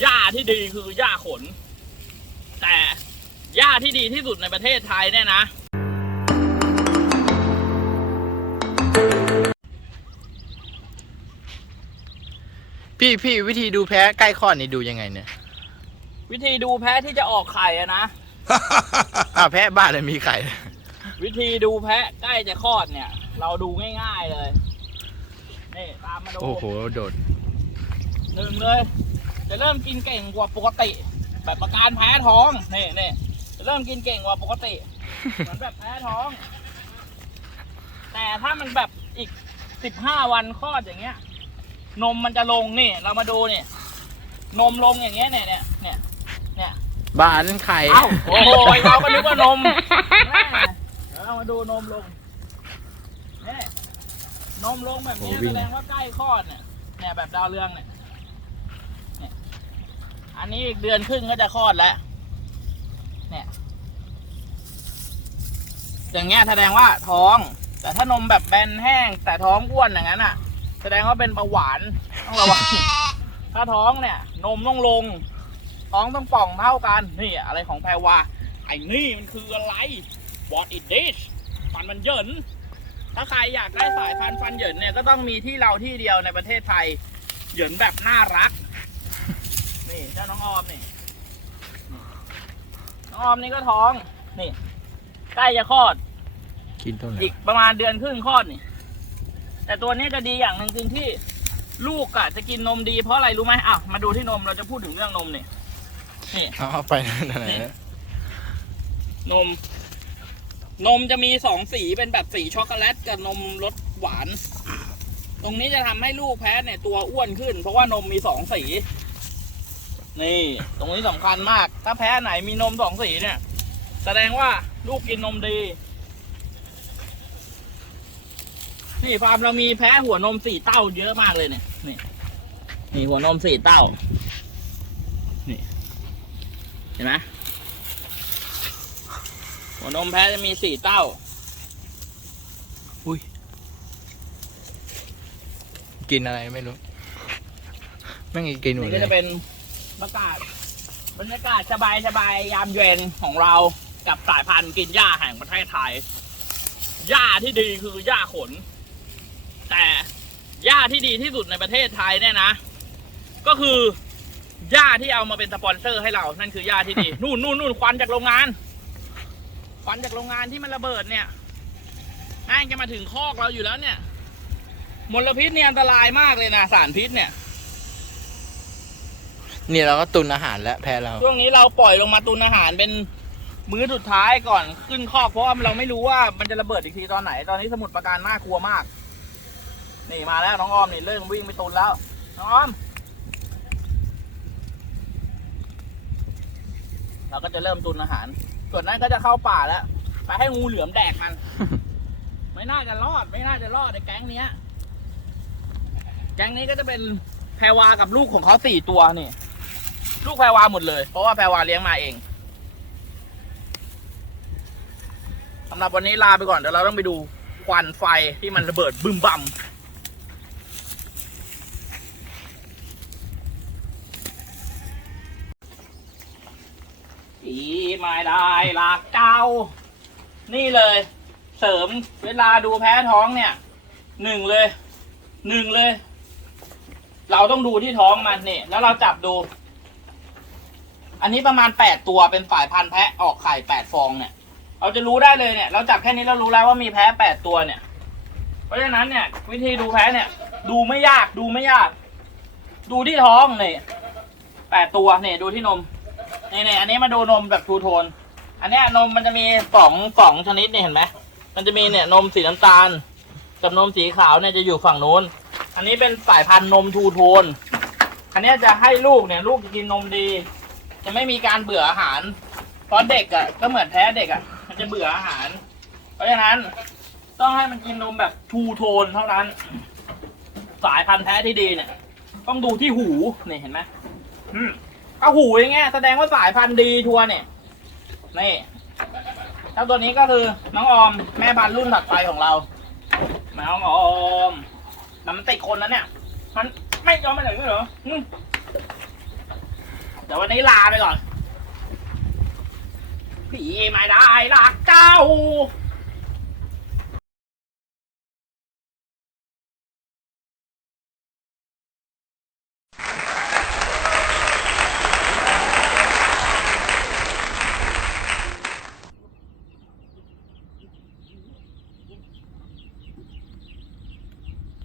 หญ้าที่ดีคือหญ้าขน แต่หญ้าที่ดีที่สุดในประเทศไทยเนี่ยนะพี่พี่วิธีดูแพ้ใกล้คลอดนี่ดูยังไงเนี่ย วิธีดูแพะที่จะออกไข่อะนะอ้าวแพ้บ้านเลยมีไข่ วิธีดูแพะใกล้จะคลอดเนี่ย เราดูง่ายๆเลยนี่ตามมาดูโอ้โหโดดหนึ่งเลย จะเริ่มกินเก่งกว่าปกติ แบบประการแพ้ท้องนี่นี่จะเริ่มกินเก่งกว่าปกติเหมือนแบบแพ้ท้อง แต่ถ้ามันแบบอีกสิบห้าวันคลอดอย่างเงี้ย นมมันจะลงนี่ เรามาดูนี่นมลงอย่างเงี้ยเนี่ยเนี่ยเนี่ยเนี่ยบ้านไข่เอ้าโอ้โหเราก็นึกว่านมแม่เดี๋ยวเรามาดูนมลงนี่นมลงแบบนี้แสดงว่าใกล้คลอดเนี่ยเนี่ยแบบดาวเรืองเนี่ยเนี่ย อันนี้อีกเดือนครึ่งก็จะคลอดแล้ว เนี่ย อย่างเงี้ยแสดงว่าท้อง แต่ถ้านมแบบแบนแห้ง แต่ท้องอ้วนอย่างนั้นอะ แสดงว่าเป็นเบาหวานต้องระวัง ถ้าท้องเนี่ย นมต้องลง ท้องต้องป่องเท่ากัน นี่อะไรของแพรวา ไอ้นี่มันคืออะไร what it is ฟันมันเหยินถ้าใครอยากได้สายพันธุ์ฟันเหยินเนี่ยก็ต้องมีที่เราที่เดียวในประเทศไทย เหยินแบบน่ารัก นี่เจ้าน้องออมนี่น้องออมนี่ก็ท้องนี่ใกล้จะคลอด กินตรงไหนอีกประมาณเดือนครึ่งคลอดนี่ แต่ตัวนี้จะดีอย่างหนึ่งคือที่ ลูกอะจะกินนมดีเพราะอะไรรู้ไหมอะมาดูที่นมเราจะพูดถึงเรื่องนมนี่นี่เอาไปนั่นไหนนี่นมนมจะมีสองสีเป็นแบบสีช็อกโกแลตกับนมรสหวาน ตรงนี้จะทำให้ลูกแพ้เนี่ยตัวอ้วนขึ้น เพราะว่านมมีสองสี นี่ ตรงนี้สำคัญมาก ถ้าแพ้ไหนมีนมสองสีเนี่ย แสดงว่าลูกกินนมดี นี่ฟาร์มเรามีแพ้หัวนมสี่เต้าเยอะมากเลยเนี่ย นี่ นี่หัวนมสี่เต้า นี่ เห็นไหมหัวนมแพ้จะมีสี่เต้ากินอะไรไม่รู้ แม่งกินหมดนี่เลก็ยจะเป็น บรรยากาศบรรยากาศสบายสบายๆยามเย็นของเรากับสายพันธุ์กินหญ้าแห่งประเทศไทย หญ้าที่ดีคือหญ้าขน แต่หญ้าที่ดีที่สุดในประเทศไทยเนี่ยนะ ก็คือหญ้าที่เอามาเป็นสปอนเซอร์ให้เรา นั่นคือหญ้าที่ดี นู่นนู่นนู่นควันจากโรงงาน ควันจากโรงงานที่มันระเบิดเนี่ยน่าจะมาถึงคอกเราอยู่แล้วเนี่ย มลพิษเนี่ยอันตรายมากเลยนะสารพิษเนี่ย นี่เราก็ตุนอาหารแล้วแพ้เราช่วงนี้เราปล่อยลงมาตุนอาหารเป็นมื้อสุดท้ายก่อนขึ้นคอกเพราะว่าเราไม่รู้ว่ามันจะระเบิดอีกทีตอนไหน ตอนนี้สมุดประการน่ากลัวมาก นี่มาแล้วน้องออมนี่เริ่มวิ่งไปตุนแล้วน้องออม เราก็จะเริ่มตุนอาหาร ส่วนนั้นก็จะเข้าป่าแล้วไปให้งูเหลือมแดกมัน ไม่น่าจะรอด ไม่น่าจะรอดในแก๊งเนี้ย แก๊งนี้ก็จะเป็นแพรวากับลูกของเขาสี่ตัวนี่ ลูกแพรวาหมดเลย เพราะว่าแพรวาเลี้ยงมาเองสำหรับวันนี้ลาไปก่อนเดี๋ยวเราต้องไปดูควันไฟที่มันระเบิดบึ้มบัมอีไม่ได้ลากเจ้า นี่เลย เสริมเวลาดูแพ้ท้องเนี่ยหนึ่งเลยหนึ่งเลย เราต้องดูที่ท้องมันนี่แล้วเราจับดู อันนี้ประมาณแปดตัวเป็นฝ่ายพันธุ์แพะออกไข่แปดฟองเนี่ย เราจะรู้ได้เลยเนี่ย เราจับแค่นี้เรารู้แล้วว่ามีแพะแปดตัวเนี่ย เพราะฉะนั้นเนี่ย วิธีดูแพะเนี่ย ดูไม่ยากดูไม่ยาก ดูที่ท้องเนี่ยแปดตัวเนี่ยดูที่นมนี่เนี่ยอันนี้มาดูนมแบบทูโทน อันเนี้ยนมมันจะมีสองสองชนิดเนี่ยเห็นไหมมันจะมีเนี่ยนมสีน้ำตาล กับนมสีขาวเนี่ยจะอยู่ฝั่งนู้น อันนี้เป็นสายพันธุ์นมทูโทน อันนี้จะให้ลูกเนี่ยลูกกินนมดี จะไม่มีการเบื่ออาหาร เพราะเด็กอะก็เหมือนแพ้เด็กอะ มันจะเบื่ออาหาร เพราะฉะนั้น ต้องให้มันกินนมแบบทูโทนเท่านั้น สายพันธุ์แท้ที่ดีเนี่ย ต้องดูที่หูนี่เห็นไหมอืมเอาหูอย่างเงี้ยแสดงว่าสายพันธุ์ดีทัวร์เนี่ยนี่เจ้าตัวนี้ก็คือน้องออมแม่พันธุ์รุ่นถัดไปของเราน้องออมแต่มันติดคนแล้วเนี่ย มันไม่ยอมมาไหนเลยเหรอ แต่วันนี้ลาไปก่อน พี่ไม่ได้รักเจ้า